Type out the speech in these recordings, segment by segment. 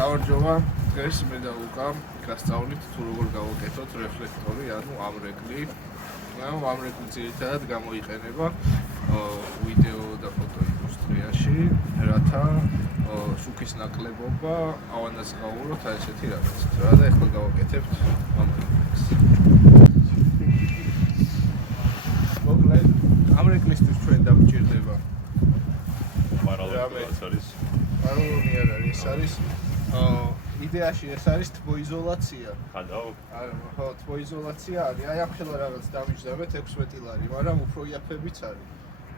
გამარჯობა, დღეს მე და ლუკა გასწავლით თუ როგორ გავაკეთოთ რეფლექტორი, ანუ ამრეკლი. ამრეკლი ძირითადად გამოიყენება ვიდეო და ფოტო ინდუსტრიაში, რათა შუქის ნაკლებობა ავანას გავუყუროთ აი ესეთი რაღაც. რა და ახლა გავაკეთებთ ამრეკლს. მოკლედ, ამრეკლისთვის ჩვენ დაგვჭირდება პარალელურად არის. პარალელური არ არის, ეს არის იდეაში ეს არის თბოიზოლაცია. ხადავ? ხო, თბოიზოლაცია არის. აი ამ ხელა რაღაც დამიჯდებით 16 ლარი, მაგრამ უფრო იაფებიც არის.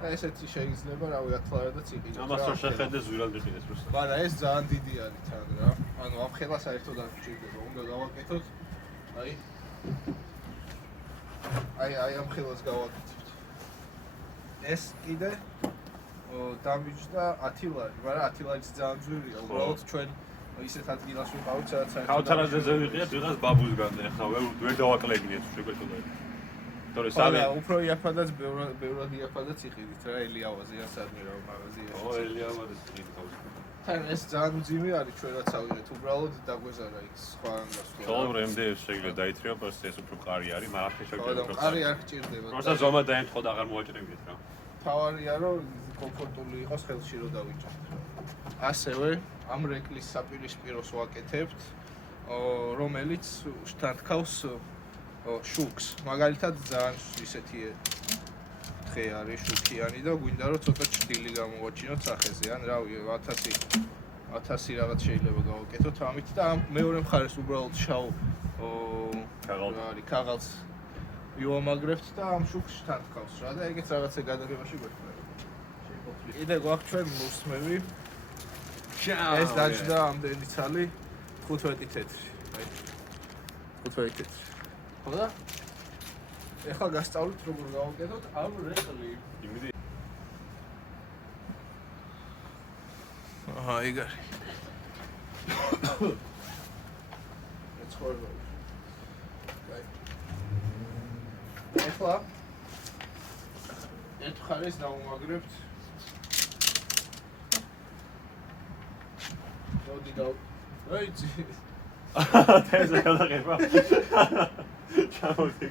და ესეთი შეიძლება რავი 10 ლარადაც იყიდოს. ამას რო შეხედე ზვირად მიყიდეს უბრალოდ. მაგრამ ეს ძალიან დიდი არის თან რა. ანუ ამ ხელა საერთოდ არ გვჭირდება. უნდა გავაკეთოთ. აი ამ ხელას გავაკეთებთ. ეს კიდე დამიჯდა 10 ლარი, მაგრამ 10 ლარიც ძალიან ძვირია. უბრალოდ ჩვენ ისეთ ადგილას ვიყავით, სადაც საერთოდ ქავთარაძეზე ვიყიეთ, ვიღაც ბაბუს განდე, ახლა ვერ დავაკლეგნიეთ შეგვეჭოდა. თორე სამი უფრო იაფადაც ბევრად იაფადაც იყიდით რა ელიავაზე ასადმე რა მაღაზიაში. ო ელიავაზე იყიდით თავის. თან ეს ძალიან ძიმი არის ჩვენ რაც ავიღეთ, უბრალოდ დაგვეზარა იქ სხვა გასვლა. ხოლმე MDF შეიძლება დაითრიო, პლუს ეს უფრო ყარი არის, მაგრამ ხე შეგვიძლია. ყარი არ გჭირდება. როცა ზომა დაემთხო და აღარ მოაჭრებიეთ რა. თავარია რომ კომფორტული იყოს ხელში რომ დავიჭერთ. ასევე ამ რეკლის საპირისპიროს ვაკეთებთ, რომელიც შთანთქავს შუქს. მაგალითად ძალიან ისეთი თხე არის შუქიანი და გვინდა რომ ცოტა ჭრილი გამოვაჩინოთ სახეზე, ან რავი 1000 რაღაც შეიძლება გავაკეთოთ ამით და ამ მეორე მხარეს უბრალოდ შავ ქაღალდს ვიუამაგრებთ და ამ შუქს შთანთქავს რა და ეგეც რაღაცა გადაღებაში გვექნება. კიდე გვაქვს ჩვენ მუსმები. ეს დაჭდა ამდენი ცალი 15 თეთრი. აი 15 თეთრი. ხოდა? ეხლა გასწავლით როგორ გავაკეთოთ ამ რეკლი. იმედი. აჰა, ეგ არის. ეცხოვება. აი. ეხლა ერთ მხარეს დავუმაგრებთ. მოდი აიცი. თეზე გადაღება. ჩამოვიდე.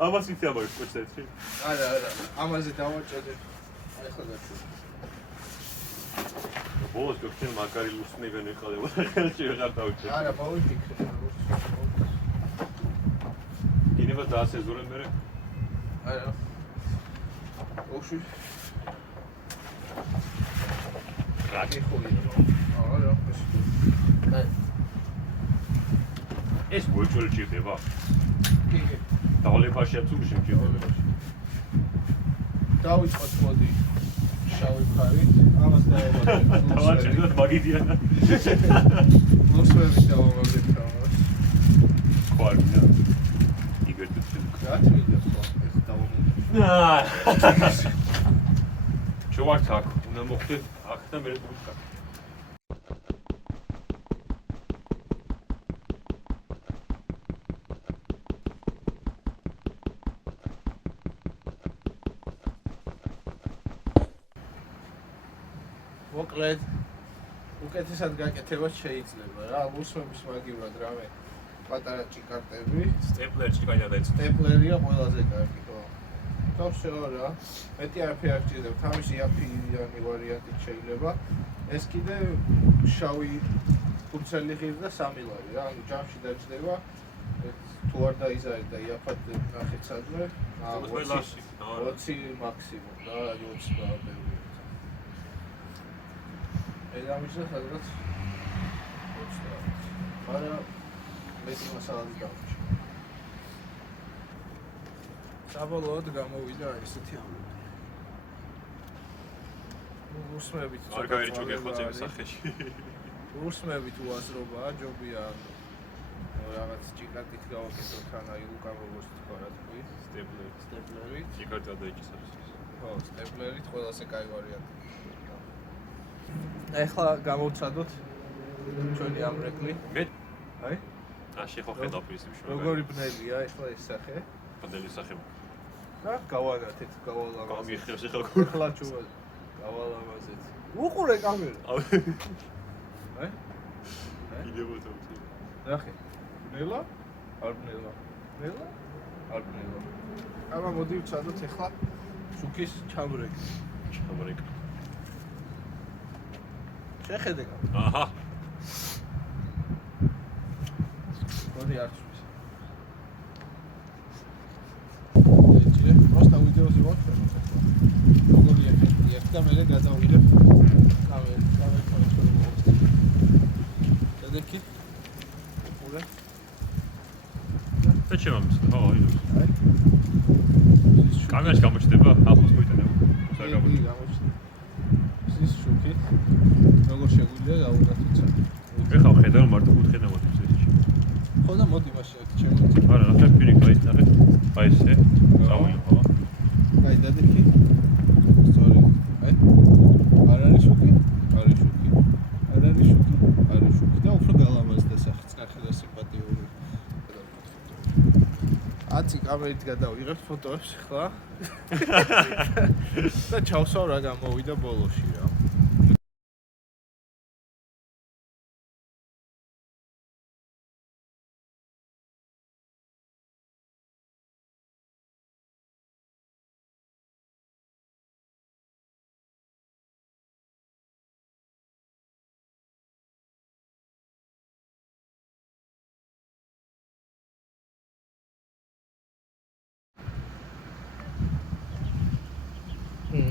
ამას ვით ამოვიწყოთ თეთრი? არა, ამაზე დავაჭერე. აი ხა გაჩვენე. ბოლოს გქენ მაგარი ლუსნივენ ვიყავ და ხელში ვეღარ დავიჭერე. არა, მოვიფიქრე. კიდევ დაასეზურე მე? არა. ოში. რაკი ხოლმე. არა, ეს ვოჭველი ჭირდება? კი. დავლეფაშია თუ შეჭირდება? დავიწყოთ მოდი. შავი მხარით, ამას დავამაგრებთ. დავაჭერდეთ მაგიდიანა. მოსვევით დავამაგრებთ ამას. ხوارია. იგერთით შევკრა. რა თქმა უნდა, ეს დავამაგრებთ. ჩოვართ აქ, უნდა მოხდეთ აქ და მე ვუხარ. მოკლედ უკეთესად გაკეთებაც შეიძლება რა ლუსმების მაგივრად რამე პატარა ჭიკარტები სტეპლერი ჭიკანია დაიწყო სტეპლერია ყველაზე კარგი ხო თავშეო რა მეტი არაფერი არ გჭირდება თავისი იაფიანი ვარიანტით შეიძლება ეს კიდე შავი ფურცელი ღირს და 3 ლარი რა ანუ ჯამში დაჭდება თუ არ დაიზარეთ და იაფად ნახეთ სადმე 20 მაქსიმუმ და 20 გავდები ედამიშა სადღაც 20. მაგრამ მეტი მასალები დავჭი. საბოლოოდ გამოვიდა ესეთი ამბები. უსმებით არ გაერიჭო გეხოცები სახეში. უსმებით უაზრობაა, ჯობია რაღაც ჭიკარტით გავაკეთოთ თან აი უკან როგორც თქვა რა თქვი, სტეპლერით. ჭიკარტა დაიჭისავს. ხო, სტეპლერით ყველაზე კაი ვარიანტი. ეხლა გამოვცადოთ ჩვენი ამ რეკლი. მე აი? შეხო ხედავ პრინციპში. როგორი ბნელია ეხლა ეს სახე? ბნელი სახე. რა გავანათეთ, გავალამაზეთ. გამიხევს ეხლა ეხლა ჩუვა გავალამაზეთ. უყურე კამერა. აი? კიდევ ოთხი. ნახე. ნელა? არ ნელა. ნელა? არ ნელა. აბა მოდი ვცადოთ ახლა შუქის ჩამრეკი. ჩამრეკი. შეხედე. აჰა. მოდი არჩვის. ეჭირე, просто ვიდეოზე ვაჩვენოთ ახლა. როგორი ეფექტი აქვს და მე გადავიღებ კამერას მოვხსნი. დადექი? ურე? და შემამის. ხო, აი. აი. კამერაში გამოჩნდება, ახლოს მოიტანე. საგამოჩნდა. ის შუქი. როგორ შეგვიძლია გავუგათოცა. ეხლა ხედავ მარტო კუთხე დამოწევს ესეში. ხო და მოდი მაშინ აქ შემოიწევ. არა, ნახე პირიქა ის ნახე. აი ესე. წავიდე ხო? აი დადექი. სწორი. აი. არ არის შუქი? არის შუქი. არ არის შუქი? არის შუქი და უფრო გალამაზდა სახით, ნახე და სიმპათიური. აცი კამერით გადავიღებ ფოტოებს ხლა. და ჩავსვავ რა გამოვიდა ბოლოში რა.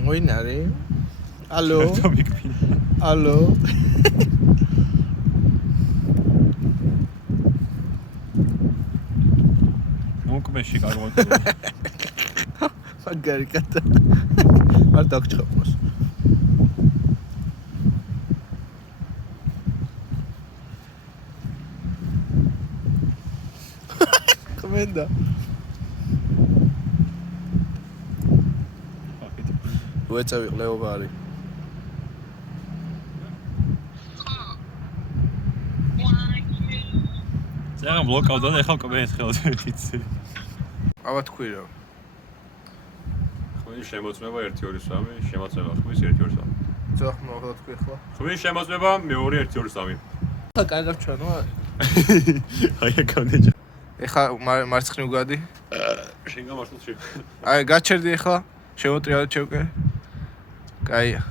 ვინ არის? ალო? ალო? მოკმეში კარგად. მაგარი კატა. არ დაგჭყავს. კომენდა. ვეწევი ყლეობა არის. ზეღა ბლოკავდა და ეხლა კომენტს ხელზე იცი. აბა თქვი რა. ხმის შემოწმება 1-2-3, შემოწმება ხმის 1-2-3. ძახ მოგდა თქვი ახლა. ხმის შემოწმება მეორე 1-2-3. ხა კარგად ჩანო არის. აი აკავდეჯა. ეხლა მარცხნივ გადი. შენ გამართულ შე. აი გაჩერდი ეხლა. შემოტრიალე ჩევკე. კაია.